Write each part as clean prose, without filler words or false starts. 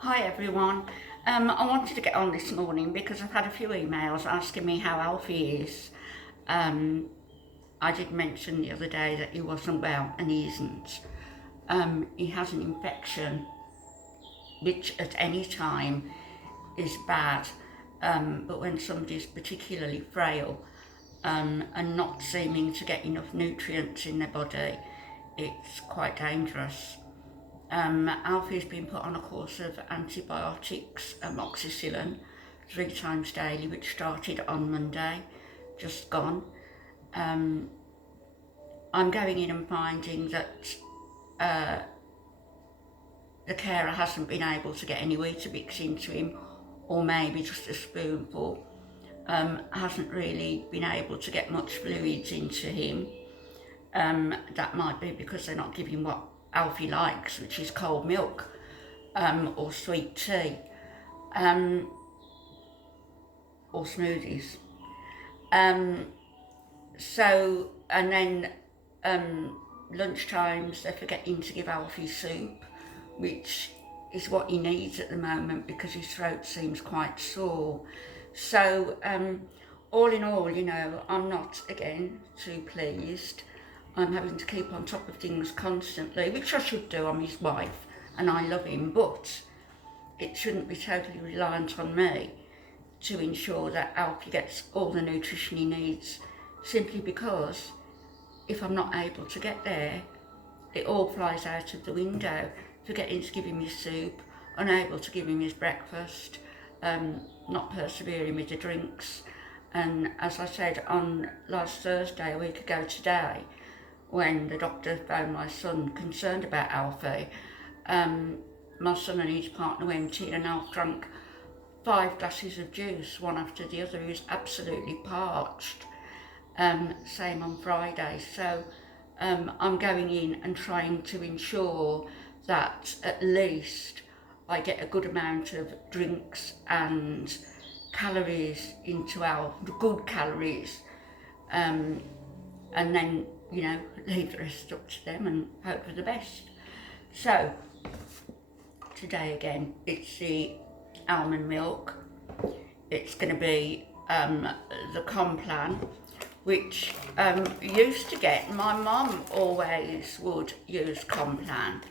Hi everyone. I wanted to get on this morning because I've had a few emails asking me how Alfie is. Um, I did mention the other day that he wasn't well and he isn't. He has an infection which at any time is bad, but when somebody's particularly frail and not seeming to get enough nutrients in their body, it's quite dangerous. Alfie's been put on a course of antibiotics, amoxicillin, 3 times daily, which started on Monday, just gone. Um, I'm going in and finding that the carer hasn't been able to get any Weetabix into him, or maybe just a spoonful. Hasn't really been able to get much fluids into him. That might be because they're not giving what Alfie likes, which is cold milk or sweet tea um, or smoothies. Um, and then lunchtimes they're forgetting to give Alfie soup, which is what he needs at the moment because his throat seems quite sore. So all in all, I'm not, again, too pleased. I'm having to keep on top of things constantly, which I should do. I'm his wife and I love him, but it shouldn't be totally reliant on me to ensure that Alfie gets all the nutrition he needs, simply because if I'm not able to get there, it all flies out of the window. Forgetting to give him his soup, unable to give him his breakfast, not persevering with the drinks. And as I said on last Thursday, a week ago today, when the doctor phoned my son concerned about Alfie, my son and his partner went in and Alf drank 5 glasses of juice, one after the other. He was absolutely parched. Same on Friday. So I'm going in and trying to ensure that at least I get a good amount of drinks and calories into our good calories, and then leave the rest up to them and hope for the best. So today again, it's the almond milk. It's going to be the Complan, which used to get, my mum always would use Complan,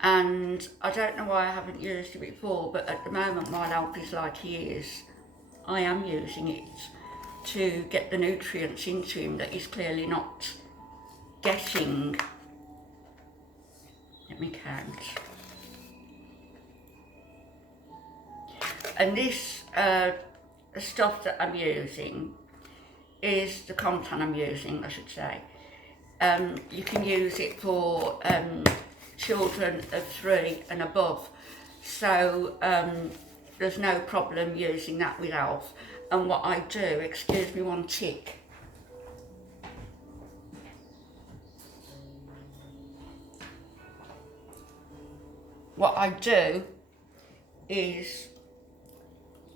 and I don't know why I haven't used it before, but at the moment, while Alfie's like he is, I am using it to get the nutrients into him that he's clearly not getting. Let me count. And this stuff that I'm using is the Complan I'm using, I should say. You can use it for children of 3 and above, so there's no problem using that with Alf. And what I do, excuse me one tick, what I do is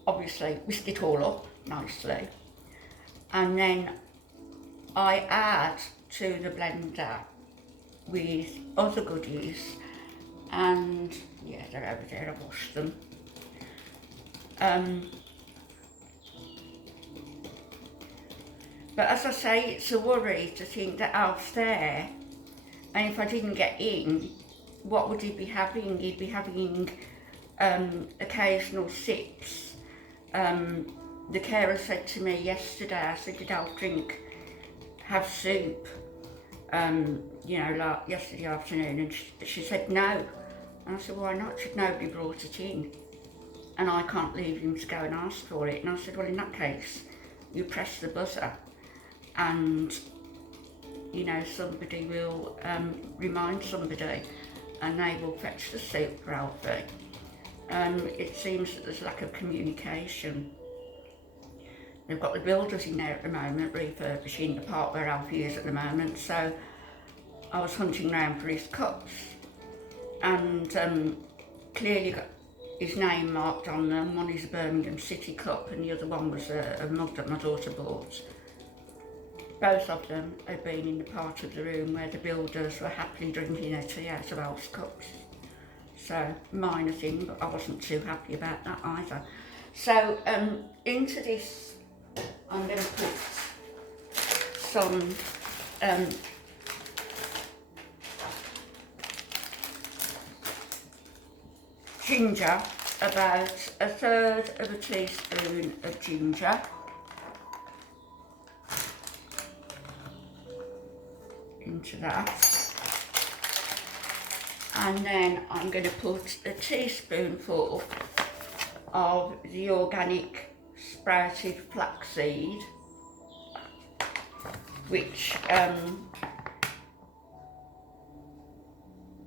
obviously whisk it all up nicely, and then I add to the blender with other goodies, and yeah, they're over there, I washed them. But as I say, it's a worry to think that Alf's there, and if I didn't get in, what would he be having? He'd be having occasional sips. The carer said to me yesterday, I said, did Alf have soup? Like yesterday afternoon, and she said no. And I said, why not? She said, nobody brought it in, and I can't leave him to go and ask for it. And I said, well, in that case, you press the buzzer, and somebody will remind somebody, and they will fetch the soup for Alfie. It seems that there's lack of communication. They've got the builders in there at the moment refurbishing the part where Alfie is at the moment, so I was hunting around for his cups, and clearly got his name marked on them. One is a Birmingham City cup and the other one was a mug that my daughter bought. Both of them had been in the part of the room where the builders were happily drinking their tea out of Alf's cups. So minor thing, but I wasn't too happy about that either. So into this, I'm going to put some ginger, about 1/3 of a teaspoon of ginger. Into that. And then I'm going to put a teaspoonful of the organic sprouted flaxseed, which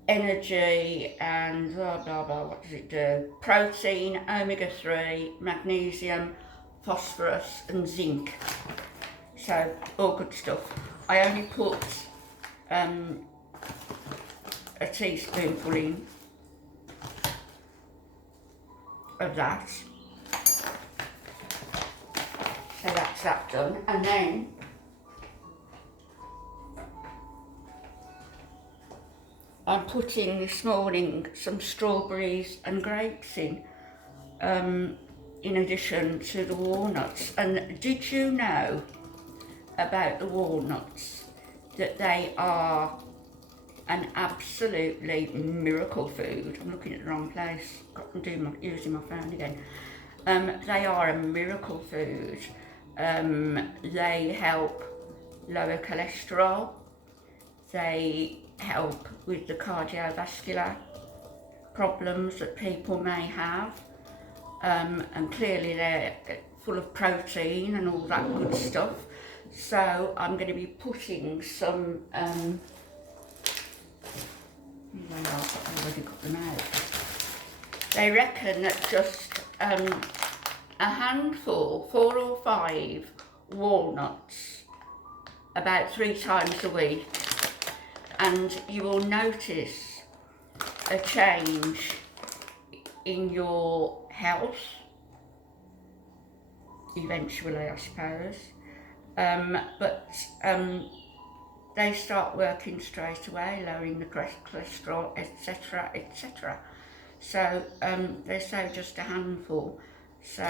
energy and blah blah blah, what does it do? Protein, omega-3, magnesium, phosphorus and zinc. So all good stuff. I only put a teaspoonful in of that. So that's that done. And then I'm putting this morning some strawberries and grapes in addition to the walnuts. And did you know about the walnuts that they are an absolutely miracle food? I'm looking at the wrong place, using my phone again. They are a miracle food. They help lower cholesterol, they help with the cardiovascular problems that people may have, and clearly they're full of protein and all that good stuff. So I'm going to be putting some I've already cut them out. They reckon that just a handful, 4 or 5 walnuts about 3 times a week, and you will notice a change in your health eventually, I suppose. But they start working straight away, lowering the cholesterol, etc, etc. So they say just a handful. So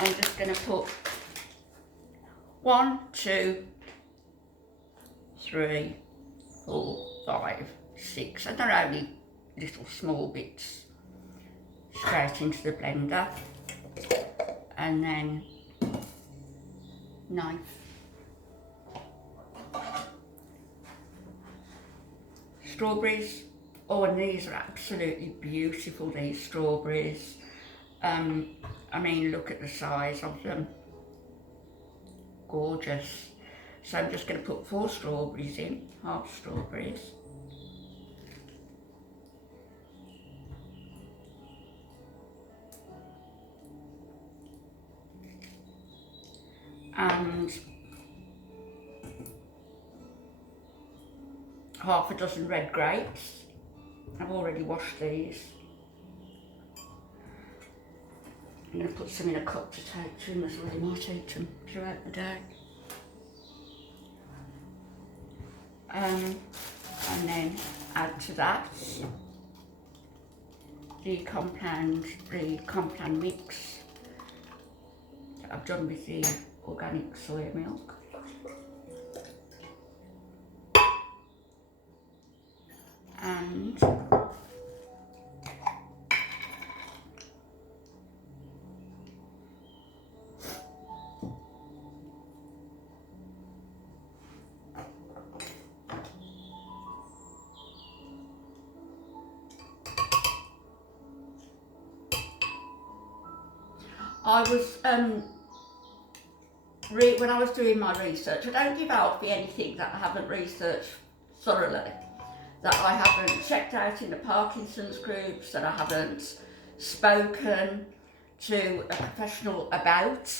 I'm just going to put 1, 2, 3, 4, 5, 6, and they're only little small bits, straight into the blender, and then knife. Strawberries, oh, and these are absolutely beautiful, these strawberries. I mean, look at the size of them, gorgeous. So I'm just going to put 4 strawberries in, half strawberries. And half a dozen red grapes. I've already washed these. I'm going to put some in a cup to take to him as well. He might eat them throughout the day. And then add to that the compound mix that I've done with the organic soya milk. And I was when I was doing my research, I don't give Alfie anything that I haven't researched thoroughly, that I haven't checked out in the Parkinson's groups, that I haven't spoken to a professional about,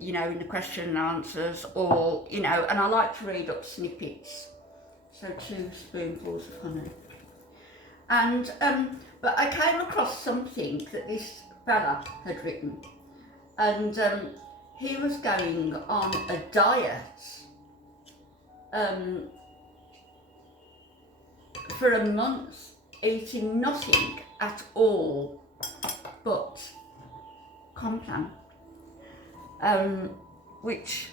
you know, in the question and answers, or, you know, and I like to read up snippets. So 2 spoonfuls of honey. And, but I came across something that this fella had written, and he was going on a diet for a month eating nothing at all but Complan, which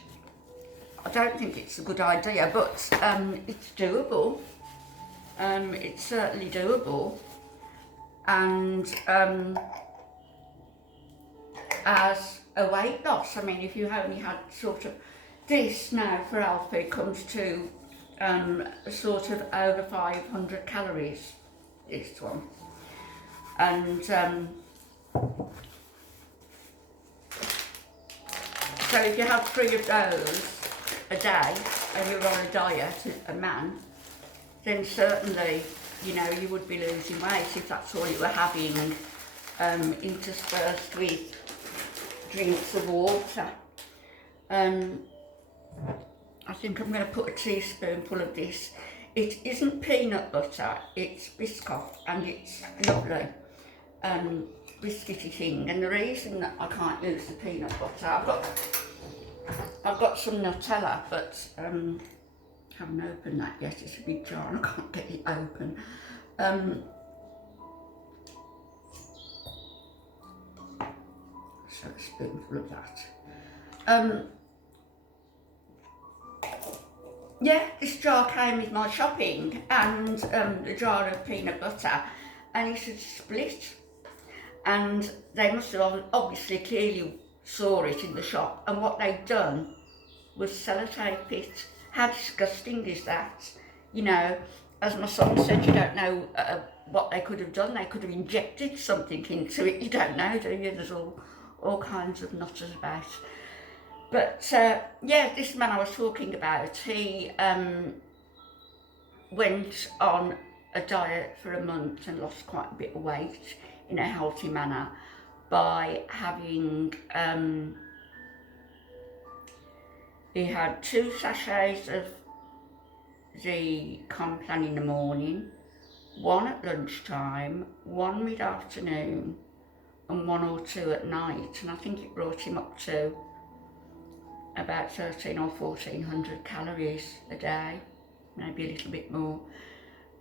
I don't think it's a good idea, but it's doable. It's certainly doable, and as a weight loss, I mean, if you only had sort of this now for Alfie comes to sort of over 500 calories, this one, and so if you have 3 of those a day and you're on a diet, a man, then certainly, you know, you would be losing weight if that's all you were having, interspersed with drinks of water. I think I'm going to put a teaspoonful of this. It isn't peanut butter, it's Biscoff, and it's lovely, biscuity thing. And the reason that I can't use the peanut butter, I've got some Nutella, but haven't opened that yet. It's a big jar and I can't get it open. So a spoonful of that. Yeah, this jar came with my shopping, and the jar of peanut butter, and it had split, and they must have obviously clearly saw it in the shop, and what they'd done was sellotape it. How disgusting is that? You know, as my son said, you don't know what they could have done. They could have injected something into it. You don't know, do you? There's all kinds of nutters about. But yeah, this man I was talking about, he went on a diet for a month and lost quite a bit of weight in a healthy manner by having, he had 2 sachets of the Complan in the morning, 1 at lunchtime, 1 mid-afternoon, and 1 or 2 at night, and I think it brought him up to about 13 or 1400 calories a day, maybe a little bit more,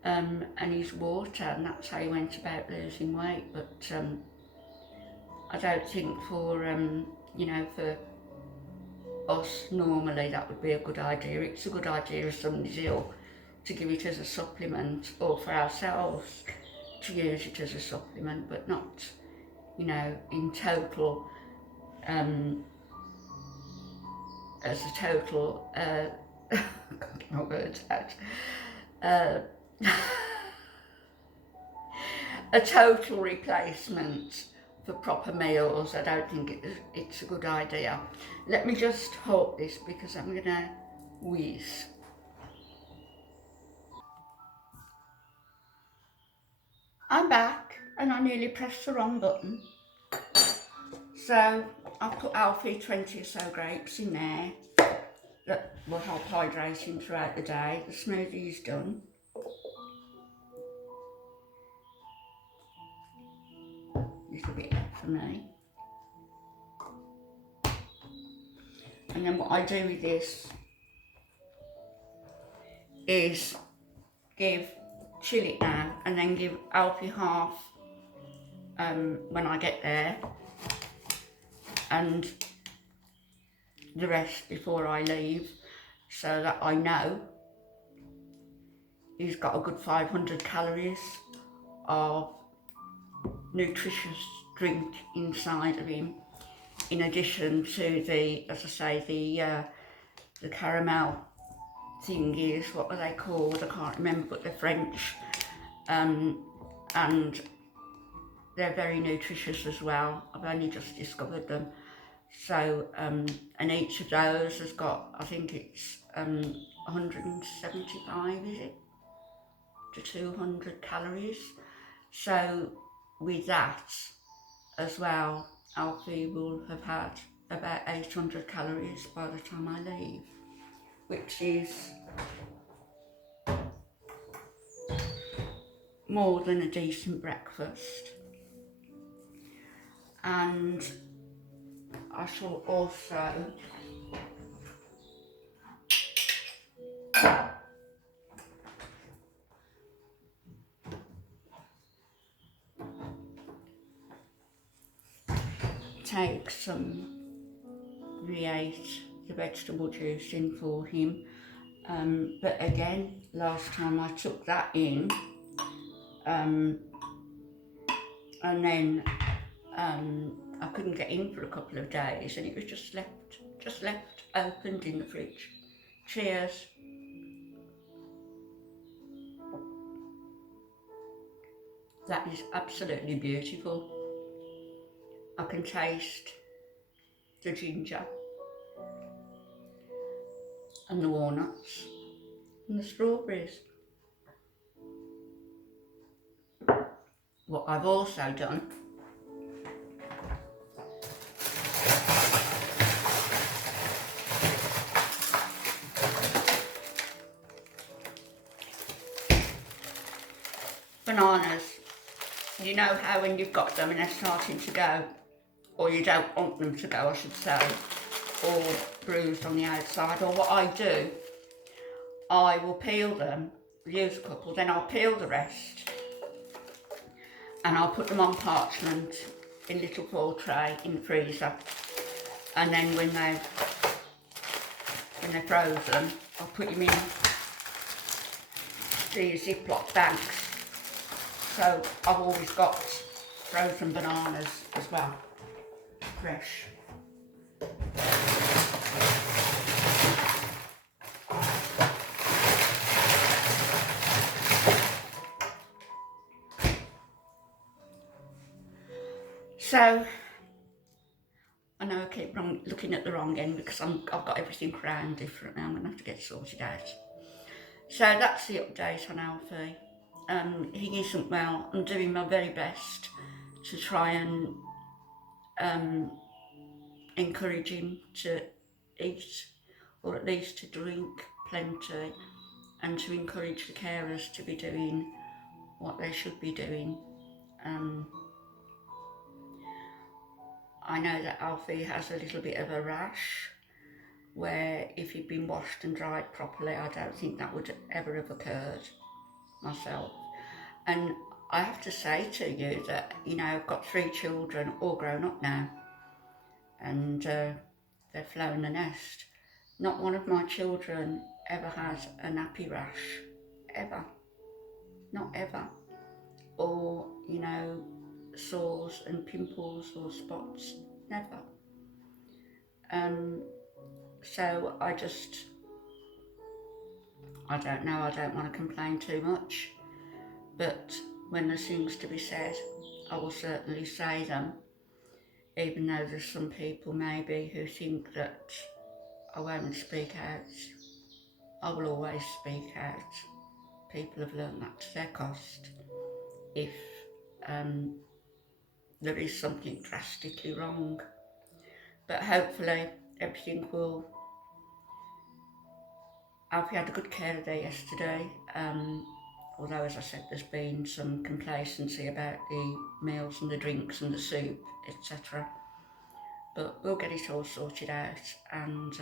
and his water, and that's how he went about losing weight. But I don't think for you know, for us normally that would be a good idea. It's a good idea if somebody's ill to give it as a supplement, or for ourselves to use it as a supplement, but not, you know, in total, as a total, I can't get my words out, a total replacement for proper meals. I don't think it's a good idea. Let me just hold this because I'm going to wheeze. I'm back, and I nearly pressed the wrong button. So I've put Alfie 20 or so grapes in there that will help hydrate him throughout the day. The smoothie is done. A little bit left for me. And then what I do with this is chill it now, and then give Alfie half when I get there, and the rest before I leave, so that I know he's got a good 500 calories of nutritious drink inside of him, in addition to the, as I say, the caramel thingies. What are they called? I can't remember, but they're French, and they're very nutritious as well. I've only just discovered them. So, and each of those has got, I think it's 175, is it, to 200 calories. So with that as well, Alfie will have had about 800 calories by the time I leave, which is more than a decent breakfast. And I shall also take some V8, the vegetable juice, in for him. But again, last time I took that in, and then I couldn't get in for a couple of days, and it was just left opened in the fridge. Cheers. That is absolutely beautiful. I can taste the ginger and the walnuts and the strawberries. What I've also done bananas. You know how when you've got them and they're starting to go, or you don't want them to go, I should say, or bruised on the outside, or what I do, I will peel them, use a couple, then I'll peel the rest, and I'll put them on parchment in a little foil tray in the freezer, and then when they're frozen, I'll put them in these Ziploc bags. So I've always got frozen bananas as well, fresh. So I know I keep looking at the wrong end because I've got everything crowned differently. I'm going to have to get sorted out. So that's the update on Alfie. He isn't well. I'm doing my very best to try and encourage him to eat, or at least to drink plenty, and to encourage the carers to be doing what they should be doing. I know that Alfie has a little bit of a rash, where if he'd been washed and dried properly, I don't think that would ever have occurred myself. And I have to say to you that, you know, I've got 3 children, all grown up now, and they've flown the nest. Not one of my children ever has a nappy rash, ever, not ever, or, you know, sores and pimples or spots, never. So I don't know, I don't want to complain too much, but when there's things to be said, I will certainly say them, even though there's some people maybe who think that I won't speak out. I will always speak out. People have learned that to their cost. If there is something drastically wrong, but hopefully everything will. Alfie had a good care day yesterday, although, as I said, there's been some complacency about the meals and the drinks and the soup, etc. But we'll get it all sorted out, and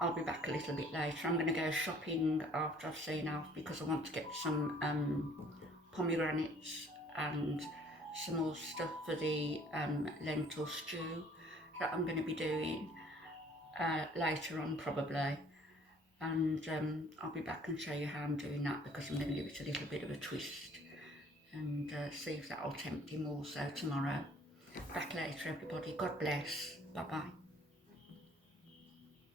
I'll be back a little bit later. I'm going to go shopping after I've seen Alf because I want to get some pomegranates and some more stuff for the lentil stew that I'm going to be doing later on probably. And I'll be back and show you how I'm doing that, because I'm going to give it a little bit of a twist and see if that'll tempt him also tomorrow. Back later, everybody. God bless. Bye bye.